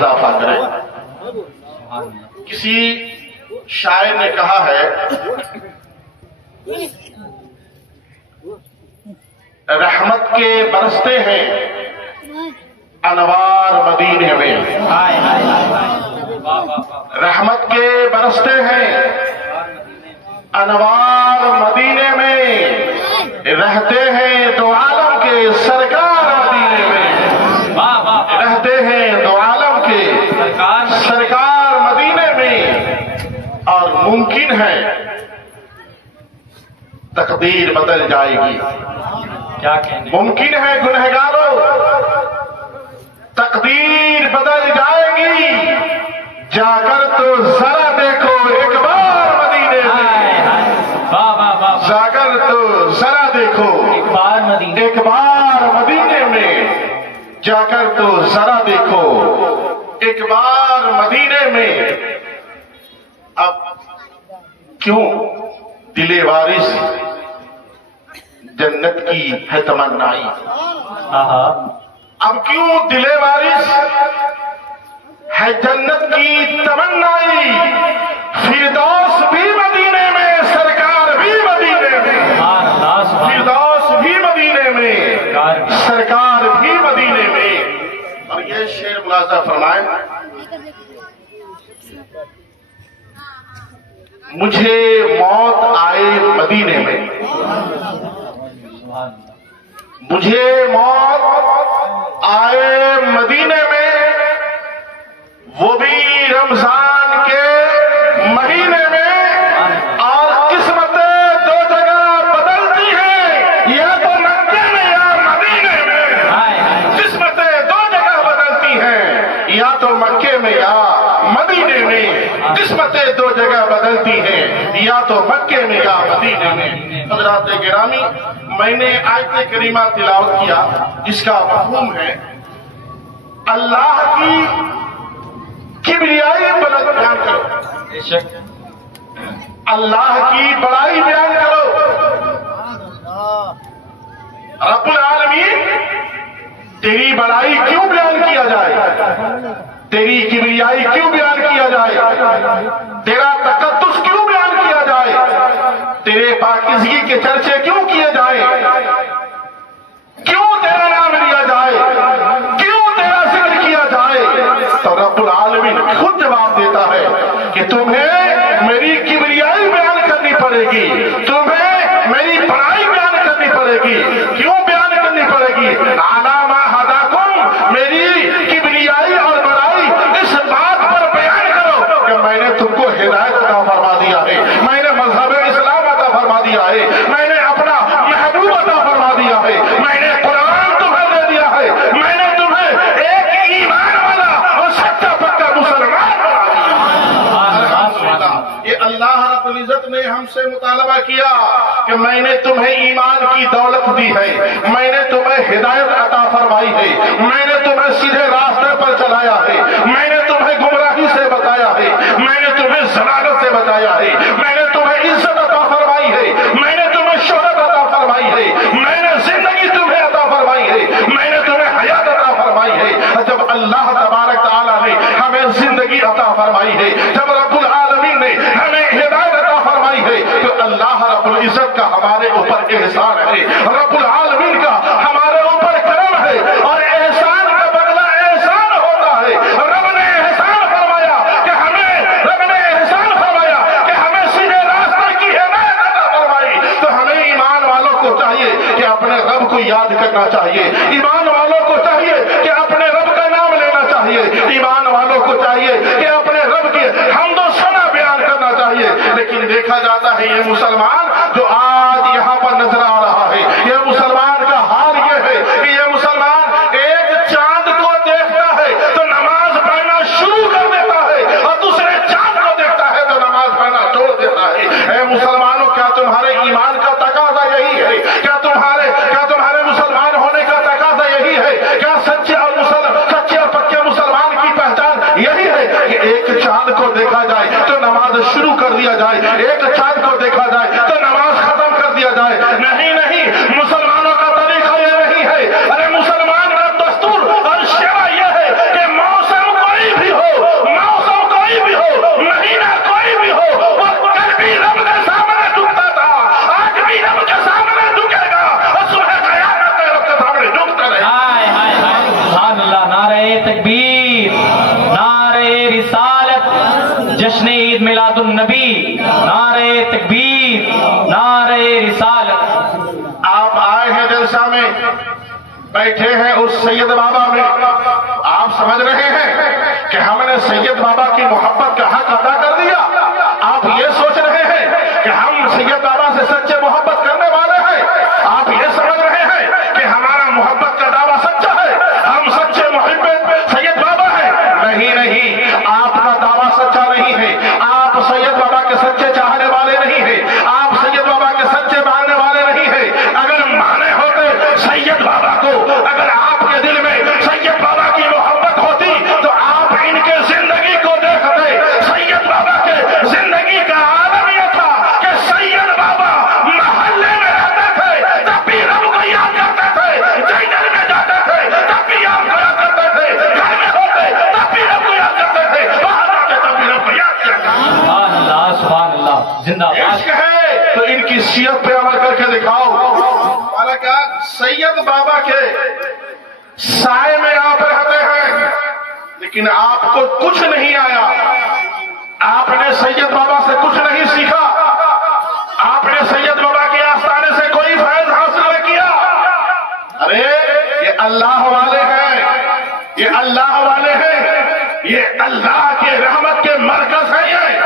اضافہ کرے۔ کسی شاعر نے کہا ہے رحمت کے برستے ہیں انوار مدینے میں، رحمت کے برستے ہیں انوار مدینے میں، رہتے ہیں دو عالم کے سرکار مدینے میں، رہتے ہیں دو عالم کے سرکار مدینے میں، اور ممکن ہے تقدیر بدل جائے گی، ممکن ہے گنہگاروں تقدیر بدل جائے گی، جا کر تو ذرا دیکھو ایک بار مدینے میں، جا کر تو ذرا دیکھو ایک بار مدینے میں، جا کر تو ذرا دیکھو ایک بار مدینے میں۔ اب کیوں دل وارث جنت کی ہے تمنائی، اب کیوں دل وارث ہے جنت کی تمنائی، فردوس بھی مدینے میں، سرکار بھی مدینے میں، فردوس بھی مدینے میں، سرکار بھی مدینے میں۔ اور یہ شعر ملاحظہ فرمائیں، مجھے موت آئے مدینے میں، مجھے موت آئے مدینے میں، وہ بھی رمضان کے مہینے میں، اور قسمتیں دو جگہ بدلتی ہیں، یا تو مکے میں یا مدینے میں، قسمتیں دو جگہ بدلتی ہیں، یا تو مکے میں یا مدینے میں، قسمتیں دو جگہ بدلتی ہیں، یا تو مکے میں یا مدینے میں۔ حضرات گرامی، میں نے آیت کریمہ تلاوت کیا جس کا مفہوم ہے اللہ کی کبریائی بلند بیان کرو، اللہ کی بڑائی بیان کرو۔ رب العالمین تیری بڑائی کیوں بیان کیا جائے، تیری کبریائی کیوں بیان کیا جائے، تیرا تقدس کیوں بیان کیا جائے، تیرے پاکیزگی کے چرچے کیوں کیے جائیں، کیوں تیرا نام لیا جائے، کیوں تیرا ذکر کیا جائے؟ تو رب العالمین خود جواب دیتا ہے کہ تمہیں میری کبریائی بیان کرنی پڑے گی، تمہیں میری بڑائی بیان کرنی پڑے گی۔ کیوں بیان کرنی پڑے گی؟ علامہ ہداکم، میری کبریائی اور بڑائی اس بات پر بیان کرو کہ میں نے تم کو ہدایت عطا فرما دیا ہے، میں نے مذہب اسلام عطا فرما دیا ہے، میں نے اپنا محبوب عطا فرما دیا ہے، میں نے قرآن تمہیں دے دیا ہے، میں نے تمہیں ایک ایمان والا اور سچا پکا مسلمان بنا دیا۔ یہ اللہ رب العزت نے ہم سے مطالبہ کیا کہ میں نے تمہیں ایمان کی دولت دی ہے، میں نے تمہیں ہدایت عطا فرمائی ہے، میں نے تمہیں سیدھے راستے پر چلایا ہے، میں نے تمہیں گمراہی سے بتایا ہے، میں نے تمہیں ضلالت سے بتایا ہے، میں نے تمہیں عزت عطا فرمائی ہے، میں نے تمہیں شہرت عطا فرمائی ہے، میں نے زندگی تمہیں عطا فرمائی ہے، میں نے تمہیں حیات عطا فرمائی ہے۔ جب اللہ تبارک تعالیٰ نے ہمیں زندگی عطا فرمائی ہے، جب رب العالمین نے ہمیں ہدایت عطا فرمائی ہے، تو اللہ رب العزت کا ہمارے اوپر احسان ہے، رب العالمین کا ہمارے اوپر کرم ہے، اور احسان کا بدلہ احسان ہوتا ہے۔ رب نے احسان فرمایا کہ ہمیں سیدھے راستے کی ہدایت عطا فرمائی، تو ہمیں ایمان والوں کو چاہیے کہ اپنے رب کو یاد کرنا چاہیے، ایمان والوں کو چاہیے کہ اپنے رب کا نام لینا چاہیے، ایمان والوں کو چاہیے کہ اپنے رب کی حمد و ثنا بیان کرنا چاہیے۔ لیکن دیکھا جاتا ہے یہ مسلمان جو آج یہاں پر نظر آ رہا ہے، یہ مسلمان کا حال یہ ہے کہ یہ مسلمان ایک چاند کو دیکھتا ہے تو نماز پڑھنا شروع کر دیتا ہے، اور دوسرے چاند کو دیکھتا ہے تو نماز پڑھنا چھوڑ دیتا ہے۔ اے مسلمانوں، کیا تمہارے ایمان کا تقاضا یہی ہے؟ کیا تمہارے مسلمان ہونے کا تقاضا یہی ہے؟ کیا سچے اور پکے مسلمان کی پہچان یہی ہے کہ ایک چاند کو دیکھا جائے تو نماز شروع کر دیا جائے، ایک چاند کو دیکھا جائے تو نماز ختم کر دیا جائے؟ نہیں، مسلمانوں کا طریقہ یہ نہیں ہے۔ ارے مسلمان کا دستور اور شرع یہ ہے کہ موسم کوئی رسالت، جشن عید میلاد النبی، نعرہ تکبیر، نعرہ رسالت۔ آپ آئے ہیں جلسہ میں، بیٹھے ہیں اس سید بابا میں، آپ سمجھ رہے ہیں کہ ہم نے سید بابا کی محبت کا حق ادا کر دیا؟ آپ یہ سوچ رہے ہیں کہ ہم سید بابا سے سچے محبت کرنے والے ہیں؟ آپ یہ سمجھ رہے ہیں کہ ہمارا محبت کا دعویٰ سچا ہے، ہم سچے محب سید بابا ہیں؟ نہیں نہیں، آپ کا دعویٰ سچا نہیں ہے، آپ سید بابا کے سچے چاہنے والے نہیں ہیں، آپ سید بابا کے سچے ماننے والے نہیں ہیں۔ اگر مانے ہوتے سید بابا کو، اگر آپ کے دل میں سید بابا کی محبت ہوتی تو آپ ان کے زندگی کو دیکھتے۔ سید بابا کے زندگی کا عالم یہ تھا کہ سید بابا محلے میں رہتے تھے تب بھی رب کو یاد کرتے تھے، جنگل میں جاتے تھے تب بھی یاد کیا کرتے تھے، گھر میں ہوتے تب بھی رب کو یاد کرتے تھے، باہر جاتے تب بھی رب کو یاد کیا کرتے تھے۔ سبحان اللہ، سبحان اللہ، زندہ باد۔ عشق ہے تو ان کی سیرت پہ عمل کر کے دکھاؤ۔ حالانکہ سید بابا کے سائے میں آپ رہتے ہیں لیکن آپ کو کچھ نہیں آیا، آپ نے سید بابا سے کچھ نہیں سیکھا، آپ نے سید بابا کے آستانے سے کوئی فیض حاصل نہیں کیا۔ ارے یہ اللہ والے ہیں، یہ اللہ والے ہیں، یہ اللہ کے رحمت کے مرکز ہیں،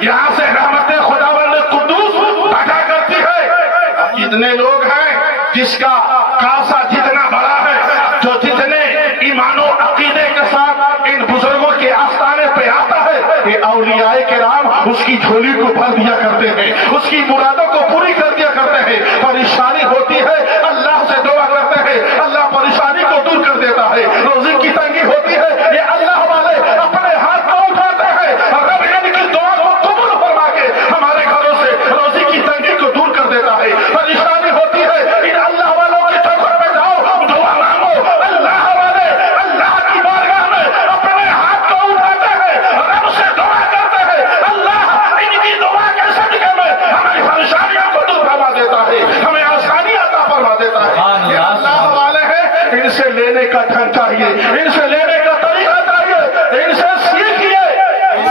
یہاں سے رحمت خداوند قدوس بٹا کرتی ہے۔ اب جتنے لوگ ہیں جس کا کاسا جتنا بڑا ہے، جو جتنے ایمان و عقیدے کے ساتھ ان بزرگوں کے آستانے پہ آتا ہے، یہ اولیاء کرام اس کی جھولی کو بھر دیا کرتے ہیں، اس کی مرادوں کو پوری کر دیا کرتے ہیں۔ پریشانی ہوتی ہے اللہ سے دعا کرتے ہیں، اللہ پریشانی کو دور کر دیتا ہے۔ روزی کی تنگی ہوتی ہے، یہ اللہ والے اپنے ہاتھ کو اٹھاتے ہیں، رب ان کی دعا کو قبول فرما کے ہمارے گھروں سے روزی کی تنگی کو دور کر دیتا ہے۔ پریشانی ہوتی ہے، ان اللہ والوں کی چوکھٹ پہ جاؤ، دعا مانگو، اللہ والے اللہ کی بارگاہ میں اپنے ہاتھ کو اٹھاتے ہیں، رب سے دعا کرتے ہیں، اللہ ان کی دعا کے صدقے میں ہماری پریشانیوں کو دور فرما دیتا ہے، ہمیں آسانی عطا فرما دیتا ہے۔ یہ اللہ والے ہیں، ان سے لینے کا ڈھنگ چاہیے، ان سے لینے کا طریقہ چاہیے، ان سے سیکھیے۔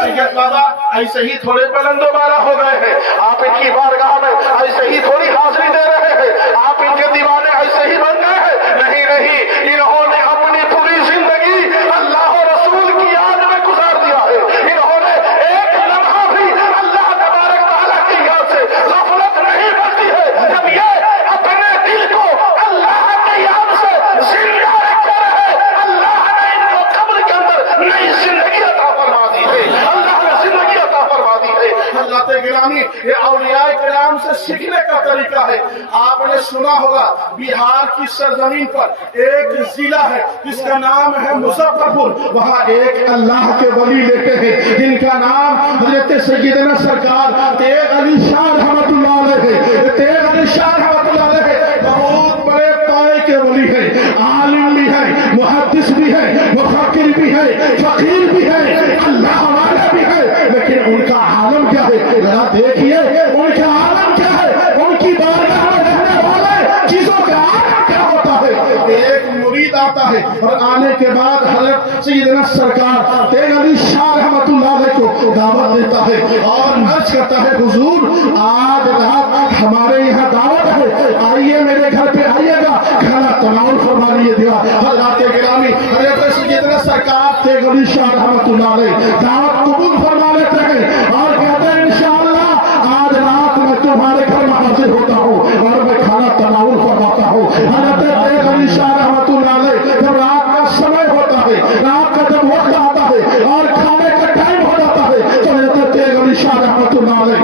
سید بابا ایسے ہی تھوڑے بلند و بالا ہو گئے ہیں، آپ ان کی بارگاہ میں ایسے ہی تھوڑی حاضری دے رہے ہیں، آپ ان کے دیوانے ایسے ہی بن گئے ہیں؟ نہیں نہیں، انہوں نے اپنی پوری زندگی اللہ و رسول کی یاد میں گزار دیا ہے، انہوں نے ایک لمحہ بھی اللہ تبارک تعالیٰ کی یاد سے غفلت نہیں برتی ہے۔ جب یہ اپنے دل کو اللہ کی یاد سے زندہ رکھتے رہے، اللہ نے ان کو قبر کے اندر نئی زندگی عطا فرما دی ہے، اللہ نے زندگی عطا فرما دی ہے۔ اللہ گرامی، یہ اولیاء کرام سے سیکھنے کا طریقہ ہے۔ آپ نے سنا ہوگا بہار کی سرزمین پر ایک ضلع ہے جس کا نام ہے مظفر پور، وہاں ایک اللہ کے ولی لیتے ہیں جن کا نام حضرت سیدنا سرکار تیغ علی شاہ رحمت اللہ علیہ ہے۔ تیغ علی شاہ رحمت اللہ علیہ بہت بڑے پائے کے ولی ہے، عالم بھی ہے، محدث بھی ہے، مفکر بھی ہے، فقیر بھی ہے، اللہ والا بھی ہے، لیکن ان کا عالم کیا ہے؟ ذرا دیکھیے ان کا عالم کیا ہے، ان کی بارگاہ میں رہنے والے چیزوں کا عالم کیا ہوتا ہے۔ ایک مرید آتا ہے اور آنے کے بعد حضرت سیدنا سرکار تیغ علی شاہ رحمت اللہ علیہ کو دعوت دیتا ہے اور عرض کرتا ہے حضور آج رات ہمارے یہاں دعوت ہے، آئیے میرے گھر پہ آئیے گا، کھانا تناول فرما لیجیے گا۔ حضرات گرامی، حضرت سیدنا سرکار تیغ علی شاہ رحمت اللہ علیہ دعوت قبول فرما لیتے ہیں اور کہتے ہیں انشاءاللہ آج رات میں تمہارے گھر میں حاضر ہوتا ہوں اور میں کھانا تناول فرماتا ہوں۔ حضرت تیغ علی شاہ رحمت اللہ علیہ جب رات کا سمے ہوتا ہے، رات کا جب وقت آتا ہے اور کھانے کا ٹائم ہو جاتا ہے تو حضرت تیغ علی شاہ رحمت اللہ علیہ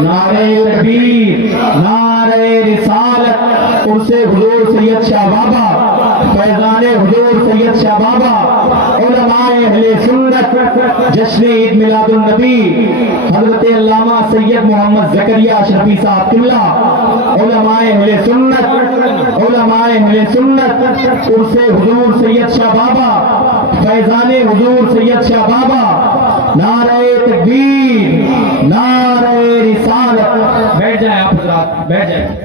نعرہ تکبیر، نعرہ رسالت، ان سے حضور سید شاہ بابا، فیضان حضور سید شاہ بابا، علماء اہل سنت، جشن عید میلاد النبی، حضرت علامہ سید محمد زکریا اشرفی صاحب قبلہ، علماء اہل سنت، علماء اہل سنت، ان سے حضور سید شاہ بابا، فیضان حضور سید شاہ بابا، نعرہ تکبیر، نعرہ رسالت۔ بیٹھ جائیں آپ حضرات، بیٹھ جائیں۔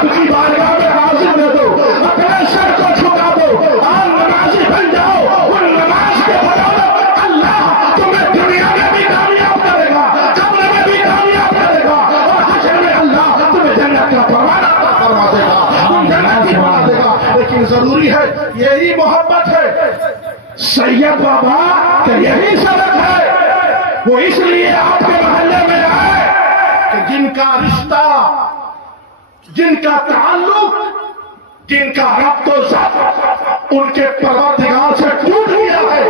رب کی بارگاہ میں حاضر دے دو، اپنے سر کو جھکا دو اور نمازی بن جاؤ. ان نماز کے بدولت اللہ تمہیں دنیا میں بھی کامیاب کرے گا، قبر میں بھی کامیاب کرے گا، اور حشر میں اللہ تمہیں جنت کا پروانہ عطا فرما دے گا، تم جنتی بنا دے گا. لیکن ضروری ہے، یہی محبت ہے سید بابا کہ یہی سبق ہے. وہ اس لیے آپ کے محلے میں آئے کہ جن کا رشتہ، جن کا تعلق، جن کا ربط و ضبط ان کے پروردگار سے ٹوٹ گیا ہے،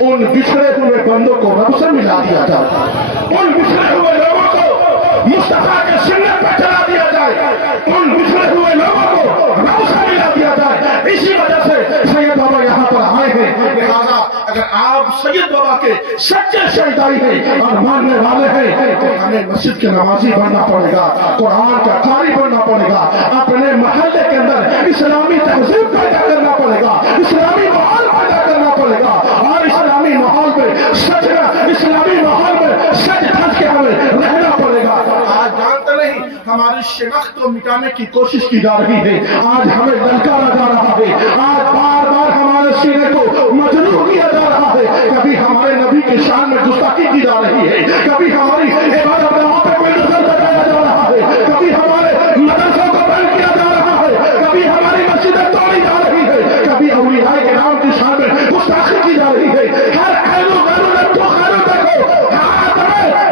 ان بچھڑے ہوئے بندوں کو رب سے ملا دیا جائے، ان بچھڑے ہوئے لوگوں کو مصطفیٰ کے سینے پہ چلا دیا جائے، ان بچھڑے ہوئے لوگوں کو رب سے ملا دیا جائے. اسی وجہ سے سید بابا یہاں پر آئے ہیں. لہذا اگر آپ سید بابا کے سچے شہدائی ہیں اور ماننے والے ہیں تو ہمیں مسجد کے نمازی بننا پڑے گا، قرآن کا قاری بننا پڑے گا، اپنے محلے کے اندر اسلامی تہذیب پیدا کرنا پڑے گا، اسلامی ماحول پیدا کرنا پڑے گا، اور اسلامی ماحول میں اسلامی ماحول میں سچ دھج کے ہمیں رہنا پڑے گا. آج جانتے نہیں ہماری شناخت کو مٹانے کی کوشش کی جا رہی ہے، آج ہمیں للکارا جا رہا ہے، آج بار بار ہمارے سینے کو مجروح کیا جا رہا ہے. کبھی ہمارے نبی کی شان میں گستاخی کی جا رہی ہے، کبھی ہماری عبادت گاہوں پہ کوئی نظر بتایا جا رہا ہے، کبھی ہمارے مدرسوں کو بند کیا جا رہا ہے، کبھی ہماری مسجدیں توڑی جا رہی ہے، کبھی اولیاء کرام کی شان میں گستاخی کی جا رہی ہے. ہر خیرو دیکھو ہاتھ میں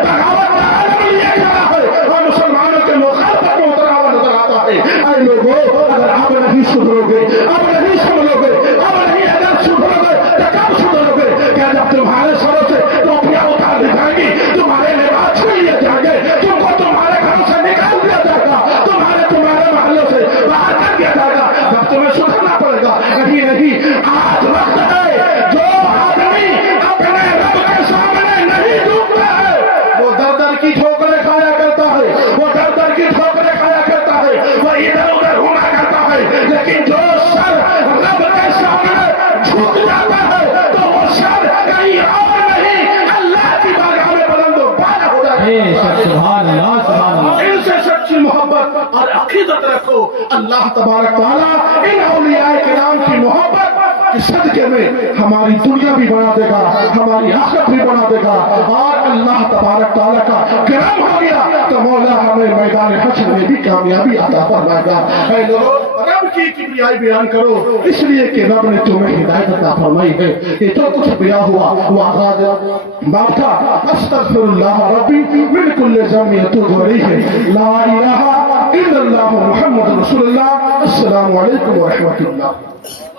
بغاوت کا عالم لیا جا رہا ہے اور مسلمانوں کے مخالفت میں اترا ہوا نظر آتا ہے. اے لوگوں، اگر اب نہیں سدھرو گے، اب نہیں سنو گے، اب نہیں اگر سدھرو گے تو کب سدھرو گے؟ کہ جب تمہارے سروں سے ٹوپیاں اتار دی جائیں گی، تمہارے لباس چھین لیے جائیں گے، تم کو تمہارے گھروں سے نکال دیا جائے گا، تمہارے محلوں سے باہر کر دیا جائے گا، جب تمہیں سدھرنا پڑے گا. نہیں، آج وقت ہے جو آدمی اپنے رب کے سامنے نہیں جھکتا ہے وہ در در کی ٹھوکریں کھایا کرتا ہے، وہ در در کی ٹھوکریں کھایا کرتا ہے، وہ ادھر ادھر گھوما کرتا ہے. لیکن جو سر رب کے سامنے جھک جاتا ہے تو وہ سر کہیں اور نہیں، اللہ کی بارگاہ میں بلند و بالا ہو جاتا ہے. سبحان اللہ، سبحان اللہ. ان سے سچی محبت اور عقیدت رکھو. اللہ تبارک تعالیٰ ان اولیاء کرام کی محبت کے صدقے میں ہماری دنیا بھی بنا دے گا، ہماری آخرت بھی بنا دے گا، اور اللہ تبارک تعالیٰ کا کرم ہو گیا تو مولا ہمیں میدان حشر میں بھی کامیابی عطا فرمائے گا. اے لوگوں، رب کی کبریائی بیان کرو، اس لیے کہ رب نے تمہیں ہدایت عطا فرمائی ہے. یہ جو کچھ بیان ہوا وہ آغاز باب کا استغفر اللہ ربی من کل ذنب اتوب الیہ، لا الہ الا اللہ محمد رسول اللہ. السلام علیکم ورحمۃ اللہ.